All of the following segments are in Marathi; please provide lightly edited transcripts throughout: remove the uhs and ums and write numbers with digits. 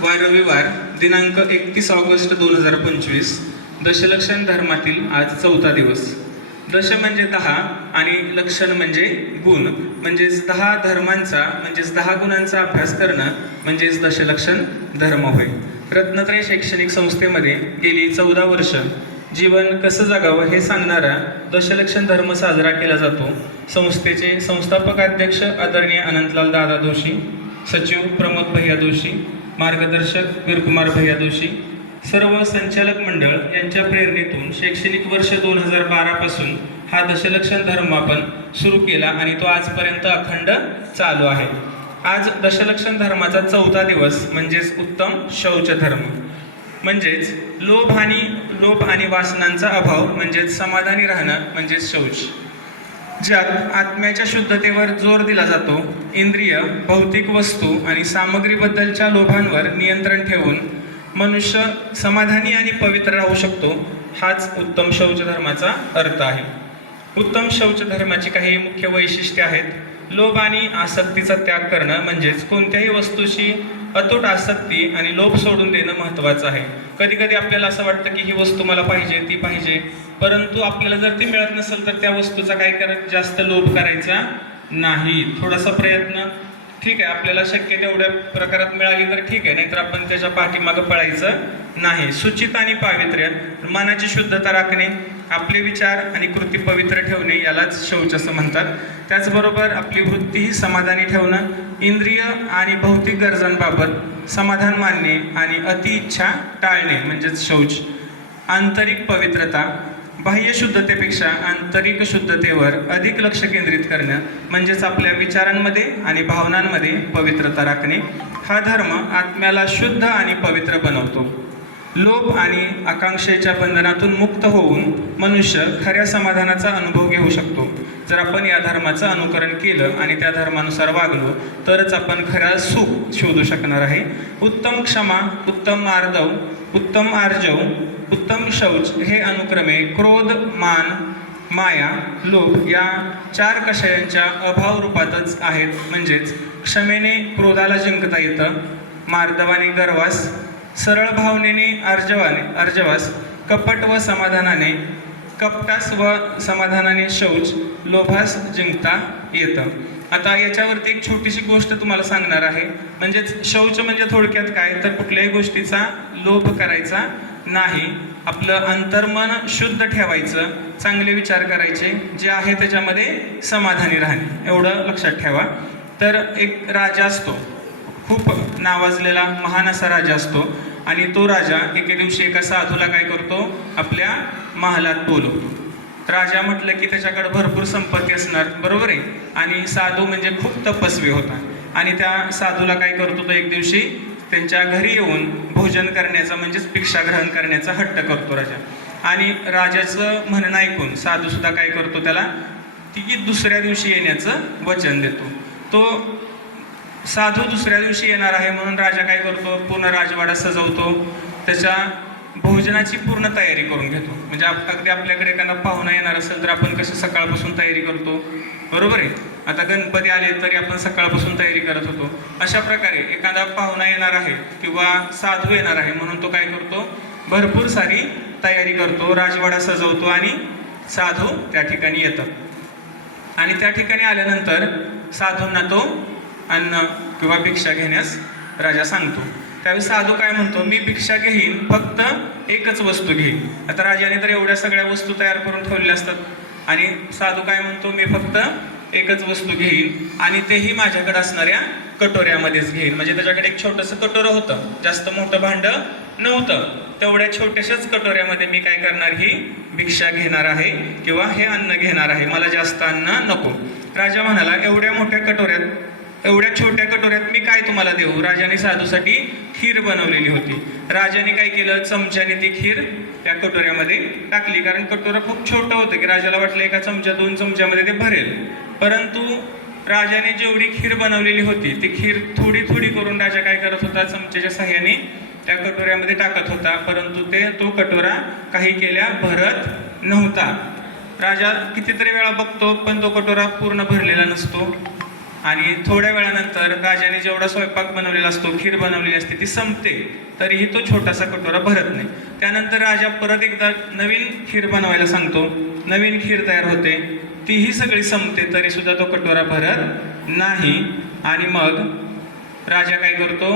वार रविवार दिनांक 31 ऑगस्ट 2025 दशलक्षण धर्मातील आज 4था दिवस. दश म्हणजे 10 आणि लक्षण म्हणजे गुण, म्हणजेच 10 धर्मांचा म्हणजेच 10 गुणांचा अभ्यास करणं म्हणजेच दशलक्षण धर्म होय. रत्नत्रय शैक्षणिक संस्थेमध्ये गेली 14 वर्ष जीवन कसं जगावं हे सांगणारा दशलक्षण धर्म साजरा केला जातो. संस्थेचे संस्थापक अध्यक्ष आदरणीय अनंतलाल दादा जोशी, सचिव प्रमोद भैया जोशी, मार्गदर्शक वीरकुमार भैया जोशी, सर्व संचालक मंडळ यांच्या प्रेरणेतून शैक्षणिक वर्ष 2012 पासून हा दशलक्षण धर्म आपण सुरू केला आणि तो आजपर्यंत अखंड चालू आहे. आज दशलक्षण धर्माचा 4था दिवस म्हणजेच उत्तम शौच धर्म, म्हणजेच लोभ आणि वासनांचा अभाव म्हणजेच समाधानी राहणं म्हणजेच शौच. ज्यात आत्म्याच्या शुद्धतेवर जोर दिला जातो. इंद्रिय, भौतिक वस्तू आणि सामग्रीबद्दलच्या लोभांवर नियंत्रण ठेवून मनुष्य समाधानी आणि पवित्र राहू शकतो. हाच उत्तम शौच धर्माचा अर्थ आहे. उत्तम शौच धर्माची काही मुख्य वैशिष्ट्ये आहेत. लोभ आणि आसक्तीचा त्याग करणं म्हणजेच कोणत्याही वस्तूशी अतूट आसक्ती आणि लोभ सोडून देणं महत्त्वाचं आहे. कधी कधी आपल्याला असं वाटतं की ही वस्तू मला पाहिजे, ती पाहिजे, परंतु आपल्याला जर ती मिळत नसेल तर त्या वस्तूचा जास्त लोभ करायचा नाही. थोडासा प्रयत्न ठीक आहे, आपल्याला शक्य तेवढ्या प्रकारात मिळाली तर ठीक आहे, नाहीतर आपण त्याच्या पाठीमागं पळायचं नाही. सुचित आणि पावित्र्य, मनाची शुद्धता राखणे, आपले विचार आणि कृती पवित्र ठेवणे यालाच शौच असं म्हणतात. त्याचबरोबर आपली वृत्तीही समाधानी ठेवणं, इंद्रिय आणि भौतिक गरजांबाबत समाधान मानणे आणि अति इच्छा टाळणे म्हणजेच शौच. आंतरिक पवित्रता, बाह्य शुद्धतेपेक्षा आंतरिक शुद्धतेवर अधिक लक्ष केंद्रित करणं म्हणजेच आपल्या विचारांमध्ये आणि भावनांमध्ये पवित्रता राखणे. हा धर्म आत्म्याला शुद्ध आणि पवित्र बनवतो. लोभ आणि आकांक्षेच्या बंधनातून मुक्त होऊन मनुष्य खऱ्या समाधानाचा अनुभव घेऊ शकतो. जर आपण या धर्माचं अनुकरण केलं आणि त्या धर्मानुसार वागलो तरच आपण खरं सुख शोधू शकणार आहे. उत्तम क्षमा, उत्तम आर्दव, उत्तम आर्जव, उत्तम शौच हे अनुक्रमे क्रोध, मान, माया, लोभ या 4 कषयांच्या अभाव रूपातच आहेत. म्हणजेच क्षमेने क्रोधाला जिंकता येतं, मार्दवाने गर्वास, सरळ भावनेने अर्जवास, कपट व समाधानाने कपटास व समाधानाने शौच, लोभास जिंकता येतं. आता याच्यावरती एक छोटीशी गोष्ट तुम्हाला सांगणार आहे. म्हणजेच शौच म्हणजे थोडक्यात काय तर कुठल्याही गोष्टीचा लोभ करायचा नाही. आपलं अंतर्मन शुद्ध ठेवायचं, चांगले विचार करायचे, जे आहे त्याच्यामध्ये समाधानी राहणे, एवढं लक्षात ठेवा. तर एक राजा असतो, खूप नावाजलेला महान असा राजा असतो आणि तो राजा एके दिवशी एका साधूला काय करतो, आपल्या महालात बोलवतो. राजा म्हटलं की त्याच्याकडे भरपूर संपत्ती असणार, बरोबर आहे, आणि साधू म्हणजे खूप तपस्वी होता आणि त्या साधूला काय करतो तो एक दिवशी त्यांच्या घरी येऊन भोजन करण्याचा म्हणजेच भिक्षाग्रहण करण्याचा हट्ट करतो राजा. आणि राजाचं म्हणणं ऐकून साधू सुद्धा काय करतो, त्याला की दुसऱ्या दिवशी येण्याचं वचन देतो. तो साधू दुसऱ्या दिवशी येणार आहे म्हणून राजा काय करतो, पूर्ण राजवाडा सजवतो, त्याच्या भोजनाची पूर्ण तयारी करून घेतो. म्हणजे अगदी आपल्याकडे एखादा पाहुणा येणार असेल तर आपण कशी सकाळपासून तयारी करतो, बरोबर आहे. आता गणपती आले तरी आपण सकाळपासून तयारी करत होतो. अशा प्रकारे एखादा पाहुणा येणार आहे किंवा साधू येणार आहे म्हणून तो काय करतो, भरपूर सारी तयारी करतो, राजवाडा सजवतो आणि साधू त्या ठिकाणी येतात. आणि त्या ठिकाणी आल्यानंतर साधूंना तो अन्न किंवा भिक्षा घेण्यास राजा सांगतो. त्यावेळी साधू काय म्हणतो, मी भिक्षा घेईन, फक्त एकच वस्तू घेईन. आता राजाने तर एवढ्या सगळ्या वस्तू तयार करून ठेवलेल्या असतात आणि साधू काय म्हणतो, मी फक्त एकच वस्तू घेईन आणि तेही माझ्याकडे असणाऱ्या कटोऱ्यामध्येच घेईन. म्हणजे त्याच्याकडे एक छोटंसं कटोरं होतं, जास्त मोठं भांडं नव्हतं, तेवढ्या छोट्याशाच कटोऱ्यामध्ये मी काय करणार, ही भिक्षा घेणार आहे किंवा हे अन्न घेणार आहे, मला जास्त अन्न नको. राजा म्हणाला, एवढ्या छोट्या कटोऱ्यात मी काय तुम्हाला देऊ. राजाने साधूसाठी खीर बनवलेली होती. राजाने काय केलं, चमच्याने ती खीर त्या कटोऱ्यामध्ये टाकली, कारण कटोरं खूप छोटं होतं की राजाला वाटलं एका चमचा 2 चमच्यामध्ये ते भरेल. परंतु राजाने जेवढी खीर बनवलेली होती ती खीर थोडी थोडी करून राजा काय करत होता, चमच्याच्या साह्याने त्या कटोऱ्यामध्ये टाकत होता, परंतु तो कटोरा काही केल्या भरत नव्हता. राजा कितीतरी वेळा बघतो पण तो कटोरा पूर्ण भरलेला नसतो आणि थोड्या वेळानंतर राजाने जेवढा स्वयंपाक बनवलेला असतो, खीर बनवलेली असते, ती संपते, तरीही तो छोटासा कटोरा भरत नाही. त्यानंतर राजा परत एकदा नवीन खीर बनवायला सांगतो, नवीन खीर तयार होते, तीही सगळी संपते, तरी सुद्धा तो कटोरा भरत नाही. आणि मग राजा काय करतो,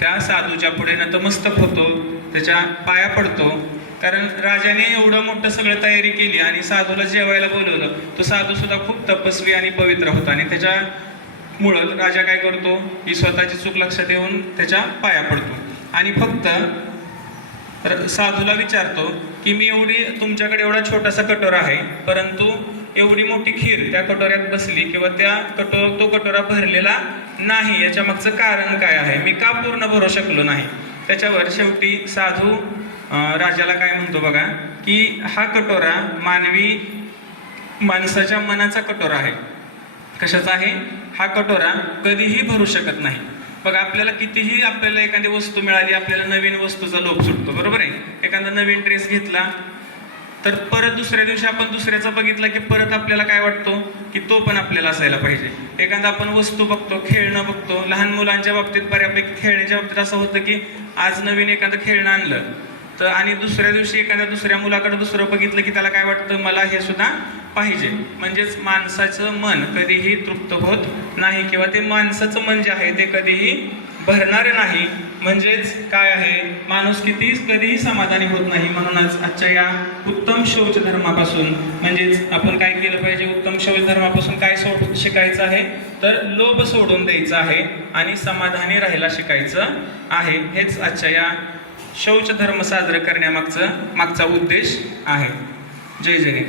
त्या साधूच्या पुढे नतमस्तक होतो, त्याच्या पाया पडतो. कारण राजाने एवढं मोठं सगळं तयारी केली आणि साधूला जेवायला बोलवलं. तो साधू सुद्धा खूप तपस्वी आणि पवित्र होता आणि त्याच्यामुळं राजा काय करतो की स्वतःची चूक लक्षात येऊन त्याच्या पाया पडतो आणि फक्त साधूला विचारतो की मी तुमच्याकडे एवढा छोटासा कटोरा आहे, परंतु एवढी मोठी खीर त्या कटोऱ्यात बसली किंवा तो कटोरा भरलेला नाही, याच्या मागचं कारण काय आहे, मी का पूर्ण भरू शकलो नाही. त्याच्यावर शेवटी साधू राजाला काय म्हणतो बघा की हा कटोरा माणसाच्या मनाचा कटोरा आहे. कशाचा आहे हा कटोरा? कधीही भरू शकत नाही. बघा आपल्याला एखादी वस्तू मिळाली, आपल्याला नवीन वस्तूचा लोभ सुटतो, बरोबर आहे. एखादा नवीन ड्रेस घेतला तर परत दुसऱ्या दिवशी आपण दुसऱ्याचा बघितला की परत आपल्याला काय वाटतो की तो पण आपल्याला असायला पाहिजे. एखादा आपण वस्तू बघतो, खेळणं बघतो, लहान मुलांच्या बाबतीत बऱ्यापैकी खेळण्याच्या बाबतीत असं होतं की आज नवीन एखादं खेळणं आणलं तर आणि दुसऱ्या दिवशी एखाद्या दुसऱ्या मुलाकडे दुसरं बघितलं की त्याला काय वाटतं, मला हे सुद्धा पाहिजे. म्हणजेच माणसाचं मन कधीही तृप्त होत नाही किंवा ते माणसाचं मन जे आहे ते कधीही भरणारे नाही. म्हणजेच काय आहे, माणूस कधीही समाधानी होत नाही. म्हणूनच आजच्या या उत्तम शौच धर्मापासून म्हणजेच आपण काय केलं पाहिजे, उत्तम शौच धर्मापासून काय शिकायचं आहे तर लोभ सोडून द्यायचा आहे आणि समाधानी शिकायचं आहे. हेच आजच्या या शौच धर्म साजरा करण्यामागचा उद्देश आहे. जय जय.